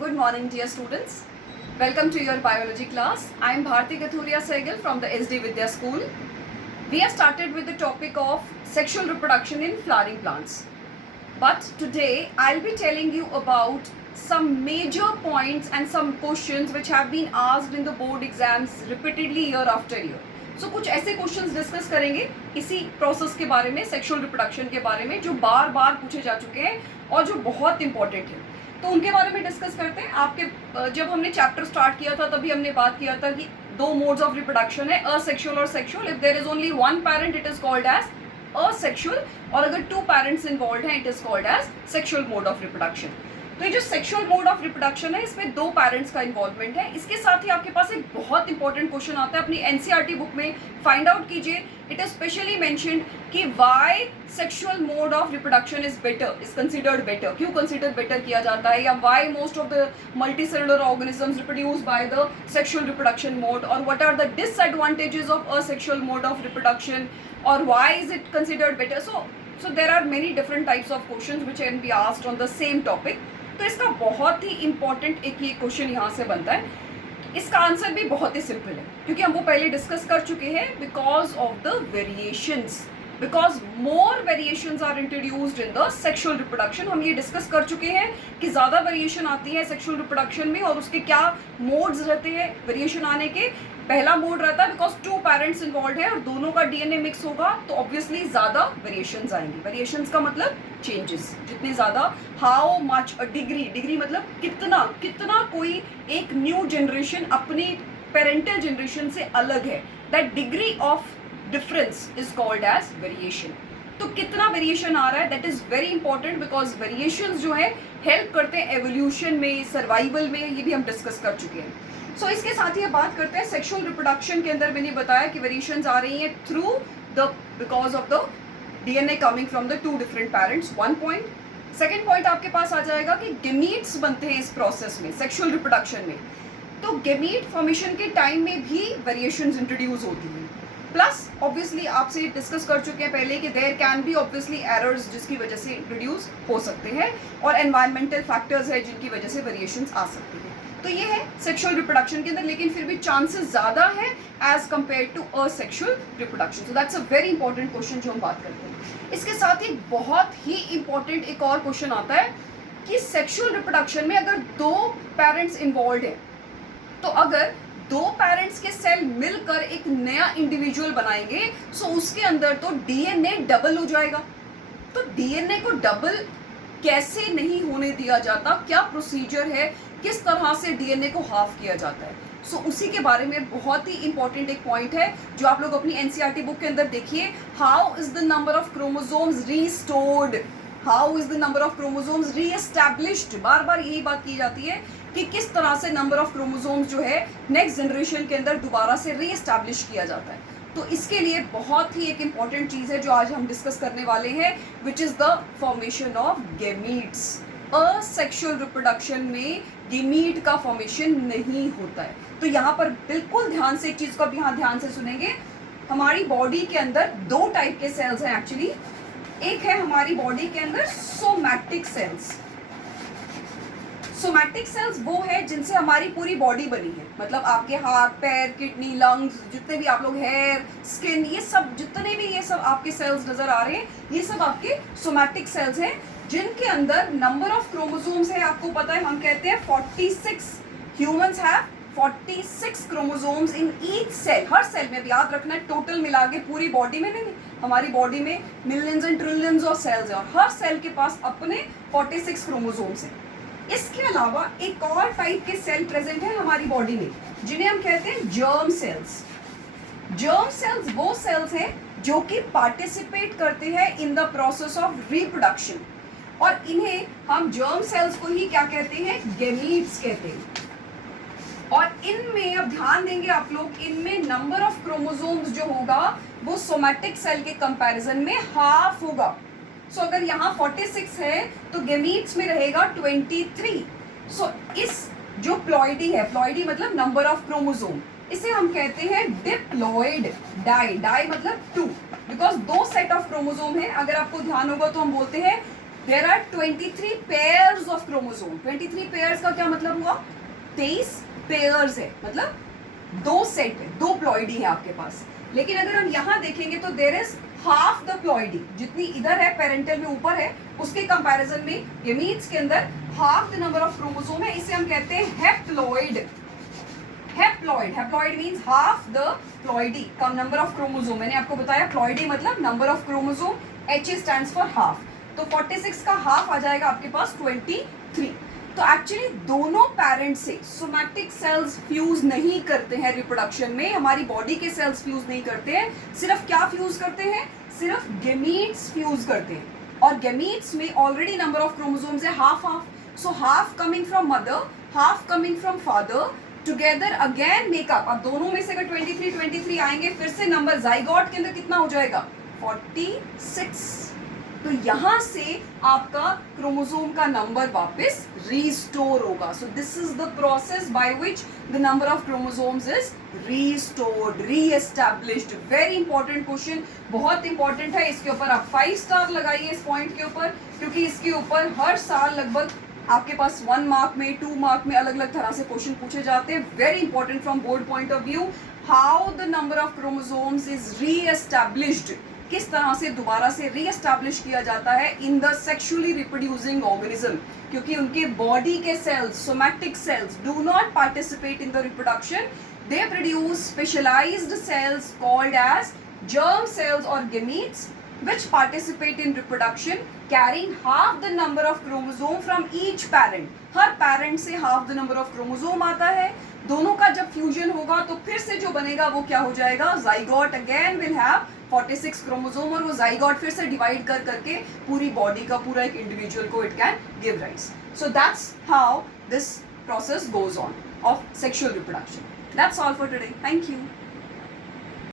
Good morning, dear students. Welcome to your biology class. I am Bharti Kathuria Sehgal from the SD Vidya School. We have started with the topic of sexual reproduction in flowering plants. But today I'll be telling you about some major points and some questions which have been asked in the board exams repeatedly year after year. So कुछ ऐसे questions discuss करेंगे इसी process के बारे में, sexual reproduction के बारे में, जो बार बार पूछे जा चुके हैं और जो बहुत इंपॉर्टेंट है, तो उनके बारे में डिस्कस करते हैं। आपके जब हमने चैप्टर स्टार्ट किया था तभी हमने बात किया था कि दो मोड्स ऑफ रिप्रोडक्शन है, असेक्सुअल और sexual. If there is only one parent it is called as asexual, और अगर टू पेरेंट्स इन्वॉल्व हैं it is called as sexual mode of reproduction. तो ये जो सेक्सुअल मोड ऑफ रिप्रोडक्शन है इसमें दो पेरेंट्स का इन्वॉल्वमेंट है। इसके साथ ही आपके पास एक बहुत इंपॉर्टेंट क्वेश्चन आता है, अपनी एनसीईआरटी बुक में फाइंड आउट कीजिए। इट इज स्पेशली मेंशन्ड कि why sexual mode of reproduction is better, is considered better, क्यों कंसिडर बेटर किया जाता है, या why most of the multicellular organisms reproduce by the sexual reproduction mode, और what are the disadvantages of asexual mode of reproduction, और why is it considered better. So there are many different types of questions which can be asked on the same topic. तो इसका बहुत ही important एक ये question यहाँ से बनता है। इसका आंसर भी बहुत ही सिंपल है क्योंकि हम वो पहले डिस्कस कर चुके हैं। Because of the variations, because more variations are introduced in the sexual reproduction. हम ये डिस्कस कर चुके हैं कि ज़्यादा वेरिएशन आती है सेक्सुअल रिप्रोडक्शन में, और उसके क्या मोड्स रहते हैं वेरिएशन आने के। पहला मोड रहता है बिकॉज टू पेरेंट्स इन्वॉल्व है और दोनों का डीएनए मिक्स होगा तो ऑब्वियसली ज़्यादा वेरिएशंस आएंगे। वेरिएशंस का मतलब चेंजेस, जितने ज़्यादा, how much a degree, degree मतलब कितना कोई एक न्यू जनरेशन अपनी पेरेंटल जनरेशन से अलग है, that degree of difference is called as variation. तो कितना वेरिएशन आ रहा है that is very important, because variations जो है हेल्प करते हैं एवोल्यूशन में, सर्वाइवल में, ये भी हम डिस्कस कर चुके हैं। सो इसके साथ ही बात करते हैं सेक्सुअल रिप्रोडक्शन के अंदर। मैंने बताया कि वेरिएशंस आ रही हैं through the because of the DNA coming from the two different parents, one point. Second point आपके पास आ जाएगा कि गेमीट्स बनते हैं इस प्रोसेस में, सेक्सुअल रिप्रोडक्शन में। तो गेमीट फॉर्मेशन के टाइम में भी वेरिएशंस इंट्रोड्यूस होती हैं। प्लस ऑब्वियसली आपसे डिस्कस कर चुके हैं पहले कि there can be obviously errors जिसकी वजह से इंट्रोड्यूस हो सकते हैं, और एनवायरमेंटल फैक्टर्स है जिनकी वजह से वेरिएशंस आ सकती हैं। तो ये है सेक्सुअल रिप्रोडक्शन के अंदर, लेकिन फिर भी चांसेस ज़्यादा है as compare to asexual reproduction. So that's a very important question जो हम बात करते हैं। इसके साथ ही बहुत ही इंपॉर्टेंट एक और क्वेश्चन आता है कि सेक्सुअल रिप्रोडक्शन में अगर दो पेरेंट्स इन्वॉल्व हैं, तो अगर दो पेरेंट्स के सेल मिलकर एक नया इंडिविजुअल बनाएंगे सो उसके अंदर तो डीएनए डबल हो जाएगा। तो डीएनए को डबल कैसे नहीं होने दिया जाता, क्या प्रोसीजर है, किस तरह से डीएनए को हाफ किया जाता है, सो उसी के बारे में बहुत ही इंपॉर्टेंट एक पॉइंट है जो आप लोग अपनी एनसीईआरटी बुक के अंदर देखिए। How is the number of chromosomes restored, how is the number of chromosomes reestablished. बार बार यही बात की जाती है कि किस तरह से नंबर ऑफ क्रोमोसोम्स जो है नेक्स्ट जनरेशन के अंदर दोबारा से रीएस्टैब्लिश किया जाता है। तो इसके लिए बहुत ही एक इम्पॉर्टेंट चीज़ है जो आज हम डिस्कस करने वाले हैं, which is the formation of gametes. Asexual reproduction में गेमीट का फॉर्मेशन नहीं होता है। तो यहाँ पर बिल्कुल ध्यान से एक चीज़ को अब यहाँ ध्यान से सुनेंगे। हमारी बॉडी के अंदर दो टाइप के सेल्स हैं एक्चुअली। एक है हमारी बॉडी के अंदर सोमैटिक सेल्स। सोमैटिक सेल्स वो है जिनसे हमारी पूरी बॉडी बनी है, मतलब आपके हाथ, पैर, किडनी, लंग्स, जितने भी आप लोग, हेयर, स्किन, ये सब जितने भी ये सब आपके सेल्स नजर आ रहे हैं ये सब आपके सोमैटिक सेल्स हैं, जिनके अंदर नंबर ऑफ क्रोमोसोम्स है आपको पता है, हम कहते हैं 46। Humans have 46 chromosomes in each cell. हर सेल में, याद रखना है, टोटल मिला के पूरी बॉडी में नहीं, हमारी बॉडी में millions and trillions of cells हैं और हर सेल के पास अपने 46 क्रोमोसोम्स हैं। इसके अलावा एक और टाइप के सेल प्रेजेंट है हमारी बॉडी में जिन्हें हम कहते हैं जर्म सेल्स। जर्म सेल्स वो सेल्स हैं जो कि पार्टिसिपेट करते हैं in the process of reproduction, और इन्हें हम जर्म सेल्स को ही क्या कहते हैं, गेमीट्स कहते हैं। और इनमें अब ध्यान देंगे आप लोग, इनमें नंबर ऑफ क्रोमोसोम्स जो होगा वो सोमैटिक सेल के कंपैरिजन में हाफ होगा। सो अगर यहाँ 46 है तो गेमीट्स में रहेगा 23। सो इस जो प्लॉइडी है, प्लॉइडी मतलब नंबर ऑफ क्रोमोसोम, इसे हम कहते हैं डिप्लॉइड। डाई, डाई मतलब टू, बिकॉज दो सेट ऑफ क्रोमोसोम है। अगर आपको ध्यान होगा तो हम बोलते हैं there are 23 pairs of chromosome. 23 pairs का क्या मतलब हुआ? 23 पेयर्स है, मतलब 2 सेट है, 2 प्लॉइडी है आपके पास. लेकिन अगर हम यहाँ देखेंगे तो there is half the ploidy. जितनी इधर है पेरेंटल में ऊपर है, उसके कंपैरिजन में गेमीट्स के अंदर half the number of chromosome है. इसे हम कहते हैं haploid. Haploid means half the ploidy का नंबर ऑफ क्रोमोसोम. मैंने आपको बताया प्लॉइडी मतलब number of chromosome, H stands for half. तो 46 का हाफ आ जाएगा आपके पास 23. तो एक्चुअली दोनों पेरेंट से सोमैटिक सेल्स फ्यूज नहीं करते हैं रिप्रोडक्शन में. हमारी बॉडी के सेल्स फ्यूज नहीं करते हैं. सिर्फ क्या फ्यूज करते हैं? सिर्फ गेमीट्स फ्यूज करते हैं. और गेमीट्स में ऑलरेडी नंबर ऑफ क्रोमोसोम्स है half half. So half coming from mother, half coming from father, together again makeup. अब दोनों में से अगर 23 आएंगे, फिर से नंबर जाइगोट के अंदर कितना हो जाएगा? 46. तो यहाँ से आपका क्रोमोसोम का नंबर वापस रिस्टोर होगा. So this is the process by which the number of chromosomes is restored, reestablished. Very important question, बहुत इंपॉर्टेंट है. इसके ऊपर आप 5 स्टार लगाइए इस पॉइंट के ऊपर, क्योंकि इसके ऊपर हर साल लगभग आपके पास 1 मार्क में, 2 मार्क में अलग अलग तरह से क्वेश्चन पूछे जाते हैं. Very important from board point of view. How the number of chromosomes is reestablished, किस तरह से दोबारा से रीएस्टैब्लिश किया जाता है in the sexually reproducing organism. क्योंकि उनके बॉडी के cells, somatic cells, do not participate in the reproduction. They produce specialised cells called as germ cells or gametes which participate in reproduction, carrying half the number of chromosome from each parent. Her parent से half the number of chromosome आता है. दोनों का जब fusion होगा तो फिर से जो बनेगा वो क्या हो जाएगा? Zygote again will have 46 chromosome, और वो जाइगोट फिर से डिवाइड कर करके पूरी बॉडी का पूरा एक इंडिविजुअल को it can give rise. So that's how this process goes on of sexual reproduction. That's all for today. Thank you.